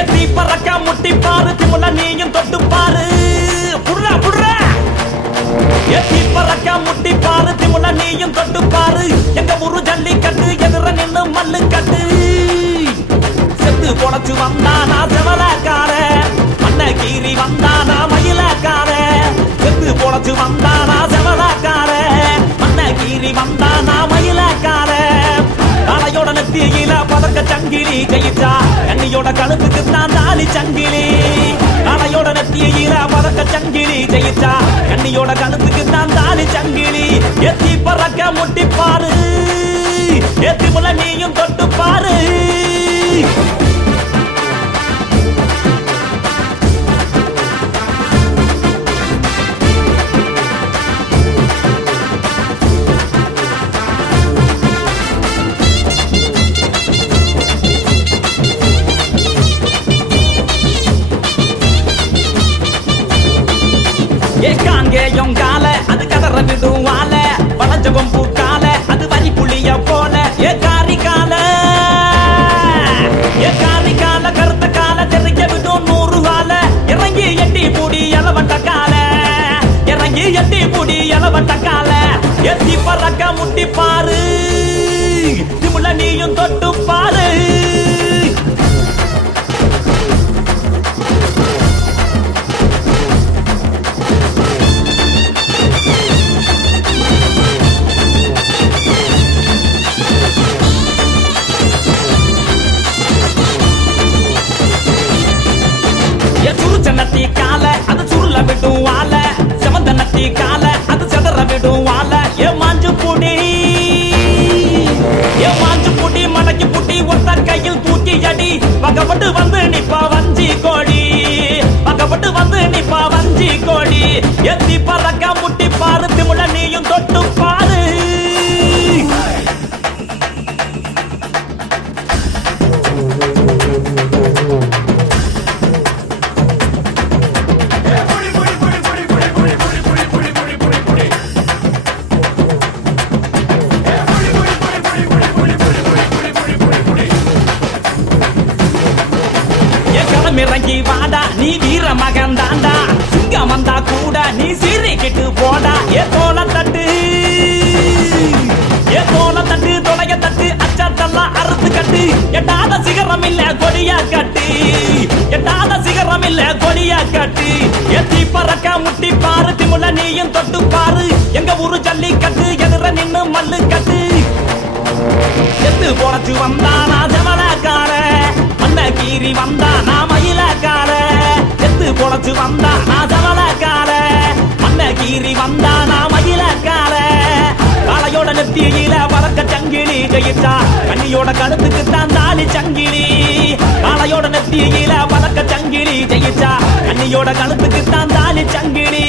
எத்தி பறக்க முட்டி பாரு திமுல நீயும் தொட்டு பாரு. புடுறா புடுறா. எத்தி பறக்க முட்டி பாரு திமுல நீயும் தொட்டு பாரு. எங்க ஊரு ஜல்லிக்கட்டு செத்து பொழைச்சு வந்தானா செவலாக்கார மன்னகிரி கீறி வந்தானா மயிலாக்கார தலையோட நெத்தியில பதக்க சங்கிலி கயிற்றா கண்ணியோட கழுத்துக்கு தான் தாலி சங்கிலி. தலையோட நெத்தியில பதக்க சங்கிலி ஜெயிச்சா. கண்ணியோட கழுத்துக்கு தான் தாலி சங்கிலி. எத்தி பறக்க முட்டி பாரு எத்தி முள்ள நீயும் தொட்டு ஏ காங்கேயம் கால அது கதற விடுவால. வளஞ்சவம் பூக்கால அது வரி புளிய போல. ஏக்காரி கால ஏக்காரி கால கருத்த கால தெரிய விடும் நூறு வால. இறங்கி எட்டி பூடி எலவட்ட கால. இறங்கி எட்டி பூடி எலவட்ட கால. எத்தி பறக்க முட்டி களமிறங்கி வாடா நீ வீர மகன் தாண்டா. சிங்கம் வந்தா கூட நீ சீறிக்கிட்டு போடா. ஏ தோல தட்டு ஏ தோல தட்டு தொலைய தட்டு அச்சத்தெல்லாம் அறுத்து கட்டு. எட்டாத சிகரம் இல்ல கொடியா கட்டு. எட்டாத சிகரம் இல்ல கொடியா கட்டு. எத்தி பறக்க முட்டி பாரு திமுல நீயும் தொட்டு பாரு. எங்க ஊரு ஜல்லி கட்டு எதிர நின்னு மல்லு கட்டு. எத்து போனச்சு வந்தானா ஜமலக்கார மண்ண கீரி வந்தானா நான் செத்து வந்தா நான் ஜமலக்கார மண்ண கீறி வந்தா நான் மயிலக்கார காளையோட நெத்தியில வளர்க்க சங்கிலி ஜெயிச்சா. கண்ணியோட கழுத்துக்கு தான் தாலி சங்கிலி. காளையோட நெத்தியில வளர்க்க சங்கிலி ஜெயிச்சா. கண்ணியோட கழுத்துக்கு தான் தாலி சங்கிலி.